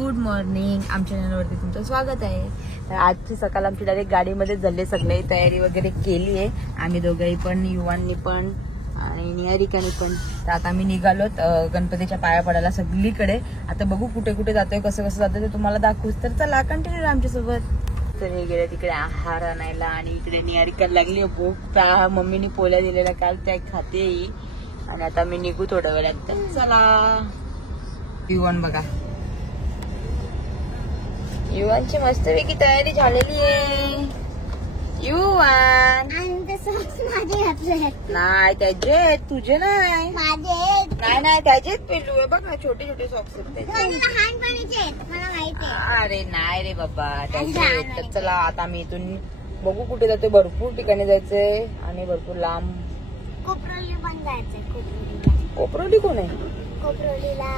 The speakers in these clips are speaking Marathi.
Good morning. आमच्या चॅनलवरती तुमचं स्वागत आहे. तर आजची सकाळ आमची डायरेक्ट गाडीमध्ये झाली, सगळी तयारी वगैरे केली आहे. आम्ही दोघंही पण, युवांनी पण आणि निहारिकानी पण. तर आता आम्ही निघालोत गणपतीच्या पाया पडायला सगळीकडे. आता बघू कुठे कुठे जातोय, कसं कसं जातोय ते तुम्हाला दाखवूच. तर चला कंटिन्यू आमच्यासोबत. तर हे गेले तिकडे आहार आणायला आणि इकडे निहारिकाला लागली भूक. त्या मम्मीने पोळ्या दिलेल्या काल त्या खाते. आणि आता मी निघू थोड्या वेळात. तर चला. युवन बघा, युवानची मस्तपैकी तयारी झालेली आहे. युवान नाही त्याचे, तुझे नाही, नाही त्याचेच पेलू आहे बघ ना, छोटे छोटे सॉक्स अरे नाही रे बाबा त्याचे. तर चला आता मी इथून बघू कुठे जातोय. भरपूर ठिकाणी जायचंय आणि भरपूर लांब. कोपरोली पण जायचंय. कोपरोली कोण आहे? कोपरोलीला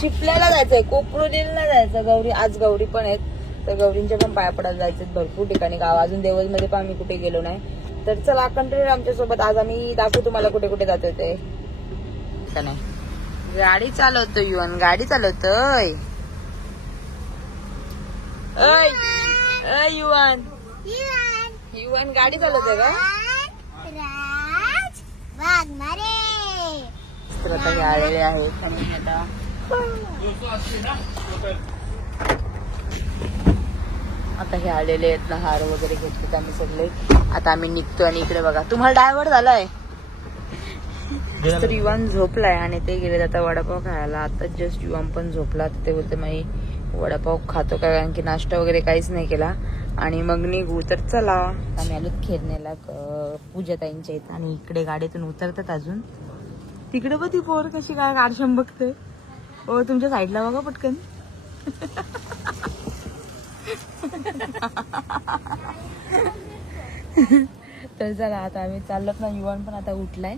चिपल्याला जायचंय, कोपरोलीला जायचं. गौरी आज गौरी पण आहेत, तर गौरींच्या पण पाया पडायला जायचं भरपूर ठिकाणी. गाव अजून देवळमध्ये पण आम्ही कुठे गेलो नाही. तर चला कंटिन्यू आमच्या सोबत. आज आम्ही दाखवू तुम्हाला कुठे कुठे जातोय ते. का नाही गाडी चालवतोय युवन, गाडी चालवतोय. युवन युवन गाडी चालवतोय का? तर आता हे आलेले आहेत आणि आता हे आलेले आहेत ना, हार वगैरे घेतलेत आम्ही सगळे. आता आम्ही निघतो आणि इकडे बघा तुम्हाला डायव्हर्ट झालाय. तर युवान झोपलाय आणि ते गेले आता वडापाव खायला. आता जस्ट युवान पण झोपला. ते बोलते मी वडापाव खातो का, कारण की नाश्ता वगैरे काहीच नाही केला. आणि मग निघू. तर चला आम्ही आलो खेळण्याला पूजाताईंच्या इथं. आणि इकडे गाडीतून उतरतात अजून. तिकडे बघ ती पोर कशी काय आरशम बघते. ओ तुमच्या साईडला बघा पटकन. तर चला आता आम्ही चाललोत ना. युवन पण आता उठलाय.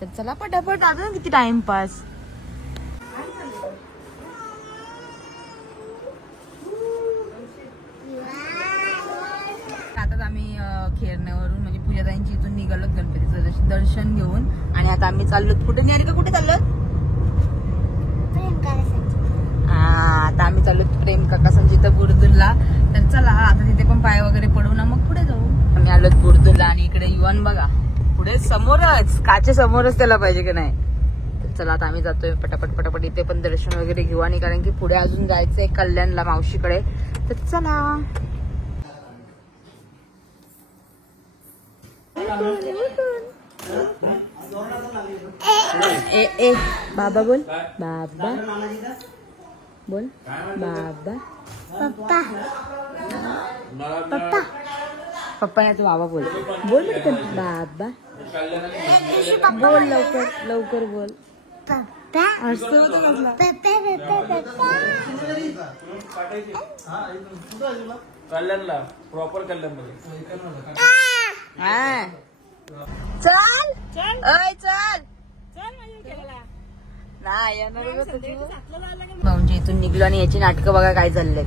तर चला पटापट, अजून किती टाइमपास. आता आम्ही खेळण्यावरून म्हणजे पूजाताईंची इथून निघालो गणपतीचं दर्शन घेऊन. आणि आता आम्ही चाललो कुठे? निहारिका कुठे चाललो? आता आम्ही चाललो प्रेम काका संचिता बुरदुलला. तर चला आता तिथे पण पाय वगैरे पडू ना, मग पुढे जाऊ. आम्ही आलो बुरदुलला आणि इकडे युवन बघा पुढे समोरच, काचे समोरच त्याला पाहिजे की नाही. तर चला आता आम्ही जातोय पटापट पटापट. इथे पण दर्शन वगैरे घेऊ आणि कारण की पुढे अजून जायचंय कल्याणला मावशीकडे. तर चला. ए बाबा बोल, बाबा बोल, बाबा. पप्पा पप्पा पप्पा नाही, तू बाबा बोल. बोल पटकन बाबा बोल, लवकर लवकर बोल. असतो कल्याणला, प्रॉपर कल्याणमध्ये. चल अय चल नाही भाऊंच्या इथून निघलो आणि याची नाटकं बघा काय चाललेत.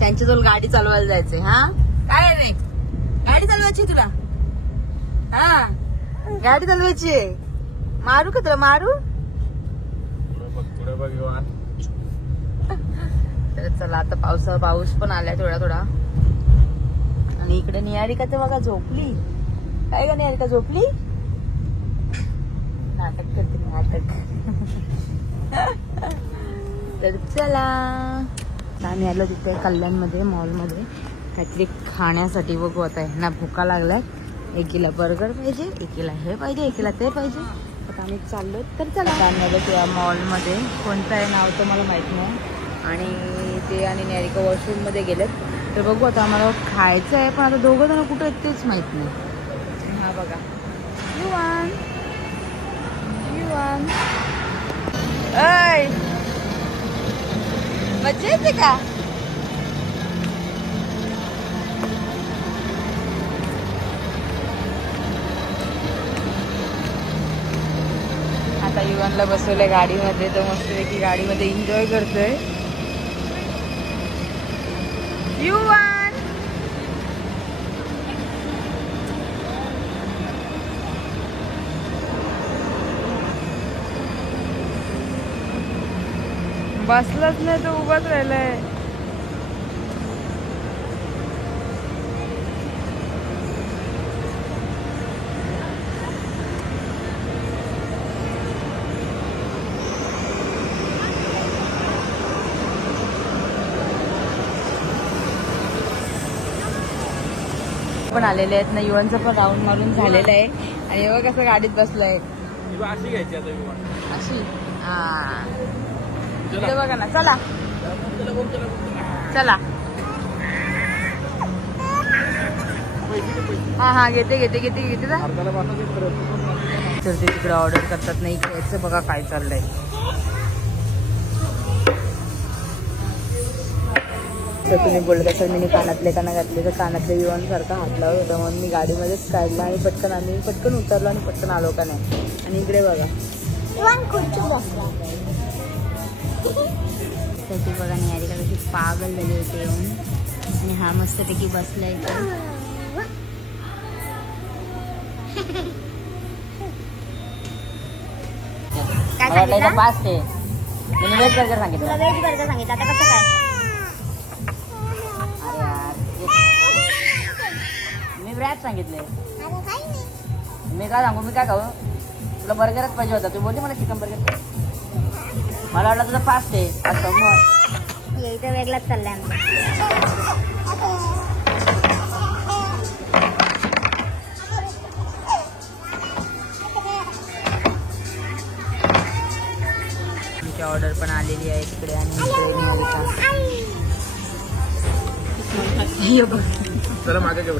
त्यांच्याजवळ गाडी चालवायला जायचंय. हा काय रे, गाडी चालवायची तुला? हा गाडी चालवायची. मारू का तुला, मारू? तर चला आता पाऊस पण आलाय थोडा थोडा. आणि इकडे निहारिका तर बघा झोपली. काय का निहारिका झोपली? नाटक करते नाटक. तर चला आम्ही आलो तिथे कल्याणमध्ये मॉलमध्ये काहीतरी खाण्यासाठी. बघू आता ना, भुका लागलाय. एकीला बर्गर पाहिजे, एकीला हे पाहिजे, एकीला ते पाहिजे. आता आम्ही चाललो. तर चला त्या मॉलमध्ये कोणतं आहे नाव तर मला माहित नाही. आणि ते आणि निहारिका वॉशरूममध्ये गेलेत. तर बघू आता आम्हाला खायचं आहे, पण आता दोघं जण कुठे आहेत तेच माहित नाही. हा बघा युवन, युवन मजा येते का? आता युवनला बसवलंय गाडीमध्ये. तो मस्तपैकी गाडीमध्ये एन्जॉय करतोय. युवन बसलाच नाही तो उभाच राहिलाय. पण आलेले आहेत ना, युवांचं पण राऊंड मारून झालेलं आहे. आणि एवढं कसं गाडीत बसलंय अशी घ्यायची आता विमान. अशी. हा इकडे बघा ना. चला चला. हा हा घेते घेते घेते घेते जा. तर ते तिकडे ऑर्डर करतात नाही याचं बघा काय चाललंय. तर तुम्ही बोलत असाल मी कानातले काना घातले तर कानातले युवान सारखा हात लावत होता म्हणून मी गाडीमध्येच काढला आणि पटकन उतरलो आणि पटकन आलो का नाही. आणि इकडे बघा त्याची बघा निहारिका कशी पागल झाली होती येऊन. आणि हा मस्तपैकी बसलाय तो. काय फास्ट आहे. व्हेज बर्गर सांगितलं. तुला व्हेज बर्गर सांगितलं आता कसं काय. अरे यार मी व्रॅप सांगितले. मी काय सांगू मी काय खाऊ. तुला बर्गरच पाहिजे होता. तू बोलली मला चिकन बर्गर. मला वाटलं तुझं फास्ट आहे. असं मग इथं वेगळाच चाललाय आमची ऑर्डर पण आलेली आहे तिकडे. आणि चला मागे घे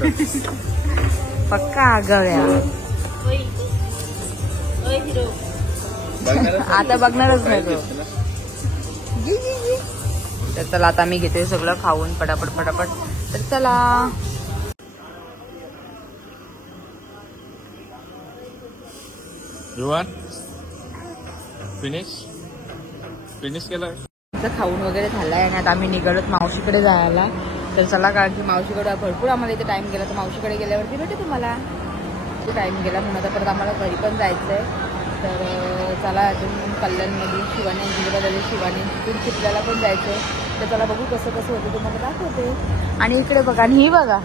पक्का आगाव्या. आता बघणारच नाही तो. तर चला आता मी घेते सगळं खाऊन पटापट पटापट. तर चला फिनिश केलं. खाऊन वगैरे झालाय आणि आता आम्ही निघालोत मावशीकडे जायला. तर चला कारण की मावशीकडे भरपूर आम्हाला इथे टाइम गेला तर मावशीकडे गेल्यावरती भेटे तुम्हाला. टाइम गेला म्हणून आता परत आम्हाला घरी पण जायचं आहे. तर चला अजून कल्याणमध्ये शिवानी जिल्हा झाली. शिवानी तिथून चिखल्याला पण जायचं आहे. तर चला बघू कसं कसं होतं तुम्हाला दाखवते. आणि इकडे बघा आणि ही बघा.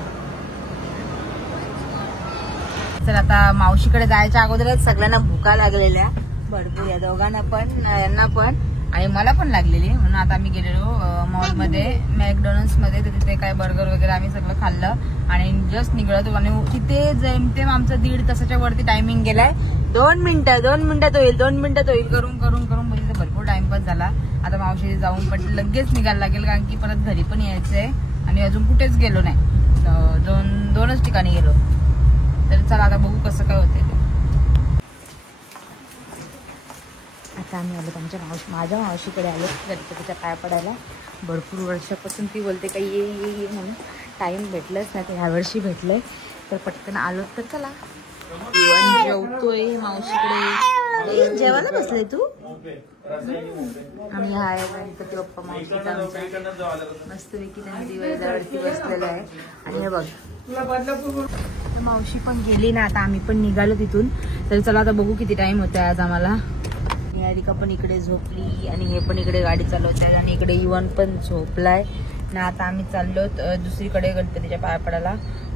तर आता मावशीकडे जायच्या अगोदरच सगळ्यांना भुका लागलेल्या भरपूर. या दोघांना पण यांना पण आणि मला पण लागलेली. म्हणून आता आम्ही गेलेलो मॉलमध्ये मॅकडॉनल्ड्समध्ये. तर तिथे काय बर्गर वगैरे आम्ही सगळं खाल्लं आणि जस्ट निघळतो. आणि तिथे जेमतेम आमचं 1.5 तासाच्या वरती टायमिंग गेलाय. 2 मिनिटात होईल करून म्हणजे भरपूर टाइमपास झाला. आता मावशी जाऊन पण लगेच निघायला लागेल कारण की परत घरी पण यायचंय. आणि अजून कुठेच गेलो नाही. दोनच ठिकाणी गेलो. तर चला आता बघू कसं काय होते. आता आम्ही आलो माझ्या मावशीकडे आलो गणपतीच्या पाया पडायला. भरपूर वर्षापासून ती बोलते काही ये म्हणून. टाईम भेटलंच नाही तर ह्यावर्षी भेटलंय तर पटकन आलो. तर चला जेवतोय मावशीकडे. जेवायला बसले तू. आणि हा आहे गणपती बाप्पा मावशीचा मस्तपैकी त्यांनी दिवाळीवरती बसलेला आहे. आणि हे बघ मावशी पण गेली ना. आता आम्ही पण निघालो तिथून. तर चला आता बघू किती टाइम होता आज आम्हाला. निहारिका पण इकडे झोपली आणि हे पण इकडे गाडी चालवत आहे. आणि इकडे युवन पण झोपलाय ना. आता आम्ही चाललो दुसरीकडे गणपतीच्या पाया पडायला.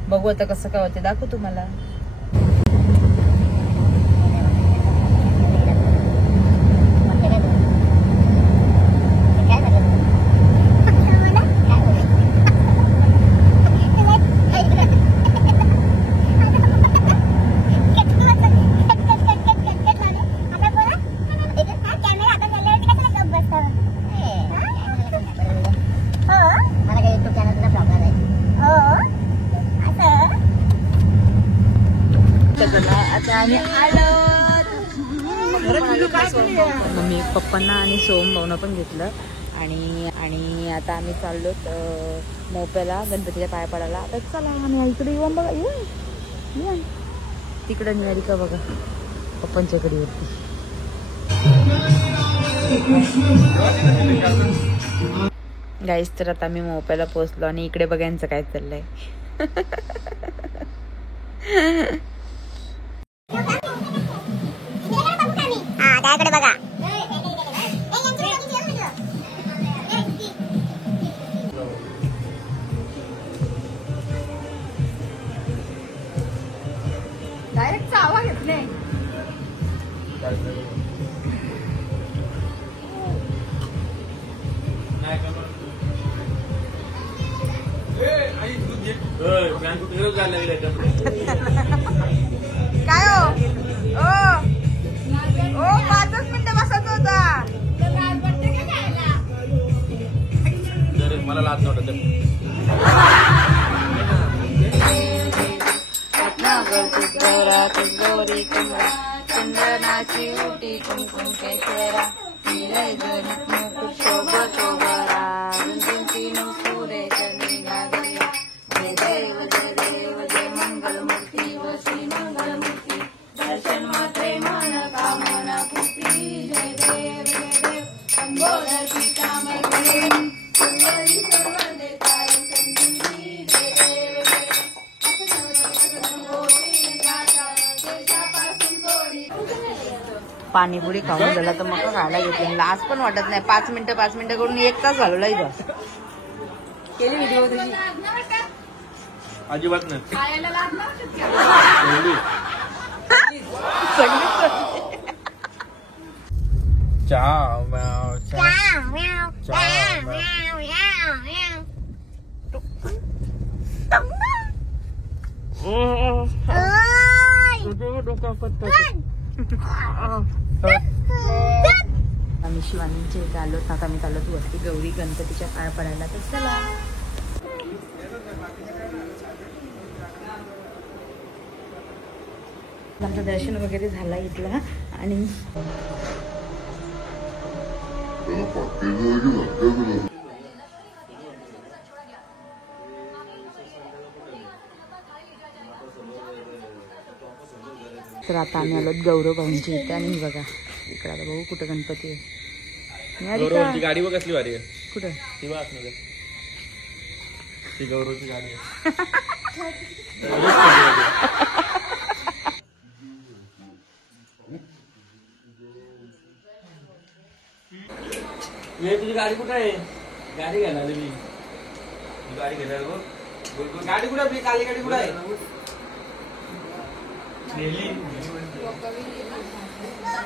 बघू आता कसं काय होते दाखवू तुम्हाला. मम्मी पप्पांना आणि सोम भाऊना पण घेतलं. आणि आता आम्ही चाललो मोप्याला गणपतीच्या पाया पडायला. आता चला आम्ही इकडे येऊन बघा. येऊन तिकडं निहारिका बघा पप्पांच्या इकडे वरती. गाईस तर आता आम्ही मोप्याला पोहोचलो आणि इकडे बघायचं काय चाललंय. त्याकडे बघा. काय हो ओ 5च मिनिटं बसायचं होता. मला लाज नव्हतं गौरी कुंभरा चंदनाची उटी कुंकुम केशरा मुकुट शोभ शोभरा रुंदुंची नुपुरे चंद्रिका गौरी जय देव जय मंगलमूर्ती व श्री मंगलमूर्ती दर्शन मात्रे मन कामना पुत्री जय देव अंबोधर पीतांबर गणे सुंदरी सर्वदेताय संजीवनी जय देव पाणीपुरी खाऊन झाला तर मग खायला घेतली. लाज पण वाटत नाही. 5 मिनिटं करून 1 तास घालवला इथं. केली व्हिडिओ तुझी अजिबात नाही. आम्ही शिवानीच्या इथे आलो. आता आम्ही चाललो वरती गौरी गणपतीच्या पाय पडायला. तर चला आमचं दर्शन वगैरे झालं इथलं. आणि तर आता आम्ही आलो गौरव भाऊंची इथे. आणि बघा इकडे आता बघू कुठं गणपती आहे. गौरवची गाडी बघ कसली भारी आहे. कुठं ती वाच मध्ये ती गौरवची गाडी आहे. तुझी गाडी कुठं आहे. गाडी घ्यायला मी गाडी घ्यायला गाडी कुठे आपली काली गाडी कुठे आहे.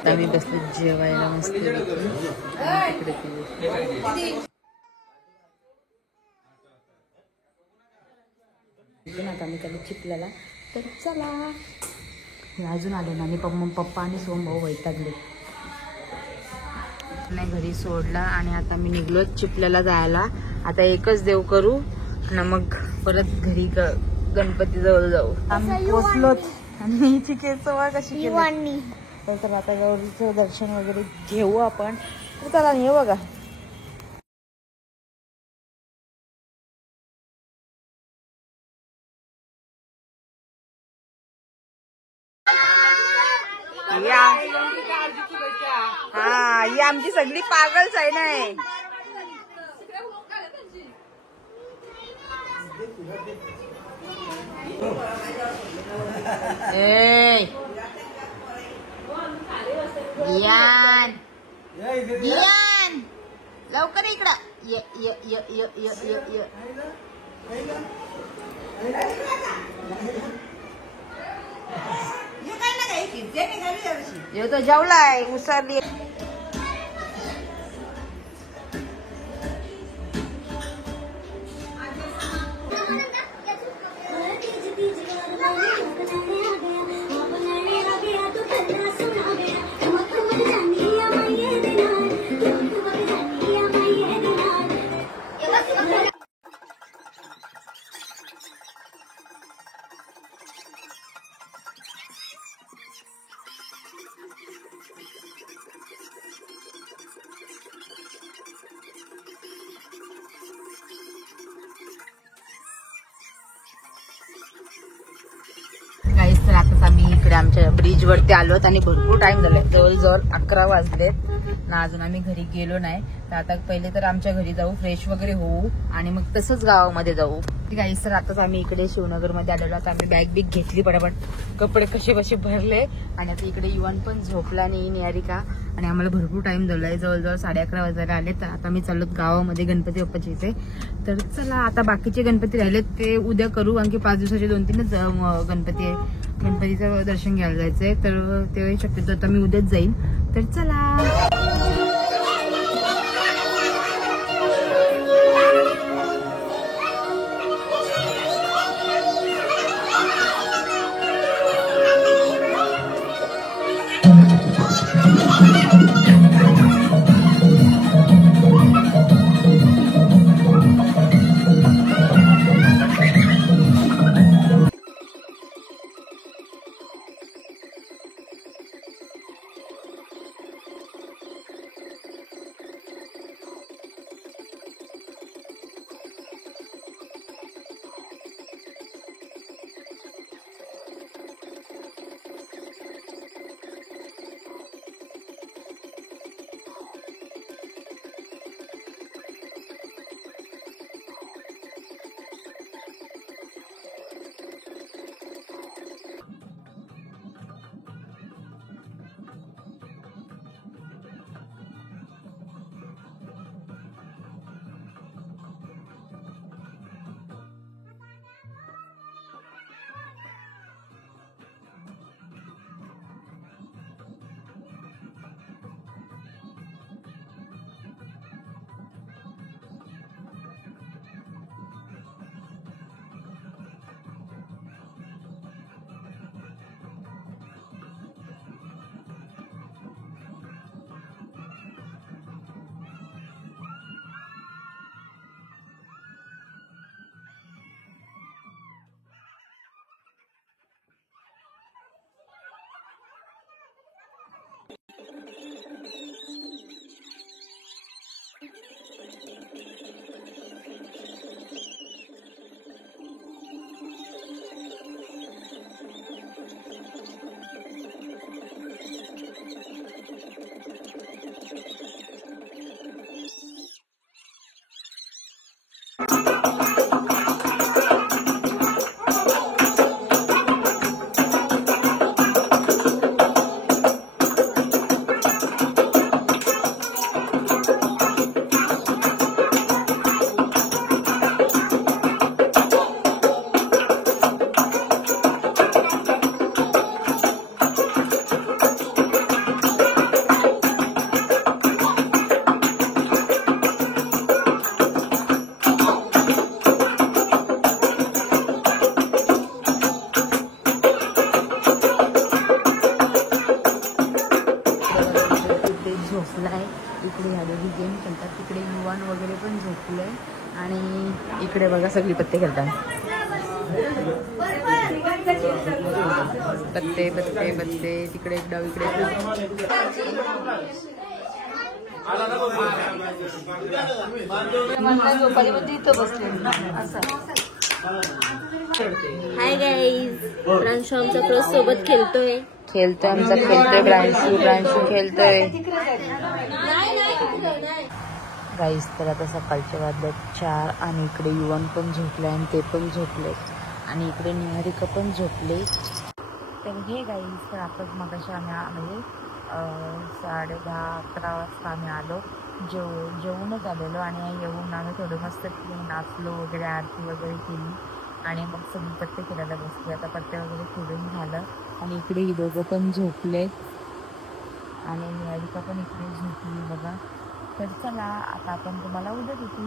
आम्ही बसलो जेवायला मस्त. आता आम्ही त्याला चिपल्याला. तर चला हे अजून आले ना. आणि पप्पा आणि सोमभाऊ वैतागले. नाही घरी सोडला आणि आता मी निघलो चिपल्याला जायला. आता एकच देव करू ना मग परत घरी गणपती जवळ जाऊ. आम्ही पोचलोच. आणि हिची केस कशी केली. तर आता गौरीचं दर्शन वगैरे घेऊ आपण. चला हे बघा हा ही आमची सगळी पागलच आहे ना. लवकर इकडं ये. ये तो जेवलाय उसरली. तर आताच आम्ही इकडे आमच्या ब्रिज वरती आलोत आणि भरपूर टाइम झालाय. जवळजवळ 11 वाजलेत ना अजून आम्ही घरी गेलो नाही. तर आता पहिले तर आमच्या घरी जाऊ, फ्रेश वगैरे होऊ आणि मग तसंच गावामध्ये जाऊ. गाईस तर आताच आम्ही इकडे शिवनगर मध्ये आलेलो. आता आम्ही बॅग बिग घेतली पटापट. कपडे कसे भरले आणि आता इकडे युवान पण झोपला नाही निहारिका. आणि आम्हाला भरपूर टाइम झालाय. जवळजवळ 11:30 वाजायला आले. तर आता मी चाललो गावामध्ये गणपती बाप्पाच्या इथे. तर चला आता बाकीचे गणपती राहिलेत ते उद्या करू. आणखी 5 दिवसाचे 2-3च गणपती आहे. गणपतीचं दर्शन घ्यायला जायचंय. तर तेव्हा शक्यतो आता मी उद्याच जाईन. तर चला युवान वगैरे पण झोपले आणि इकडे बघा सगळी पत्ते खेळतात. पत्ते पत्ते पत्ते तिकडे एक डाव इकडे झोपाली म्हणजे इथं बसले असं. हाय गाईज, प्रांशू आमचा क्रॉस सोबत खेळतोय. आमचा खेळतोय ब्रांशू खेळतोय गाईस. तर आता सकाळचे वाजले 4 आणि इकडे युवन पण झोपले आणि ते पण झोपले आणि इकडे निहारिका पण झोपले. तर हे गाईस, तर आता मगाशी आम्ही म्हणजे 10:30-11 वाजता आम्ही आलो. जेवूनच आलेलो आणि येऊन आम्ही थोडं मस्त नाचलो वगैरे, आरती वगैरे केली आणि मग सगळी पत्ते खेळायला बसली. आता पत्ते वगैरे खेळून झालं आणि इकडे ही दोघं पण झोपले आणि निहारिका पण इकडे झोपली बघा. तर चला आता आपण तुम्हाला उद्या भेटू.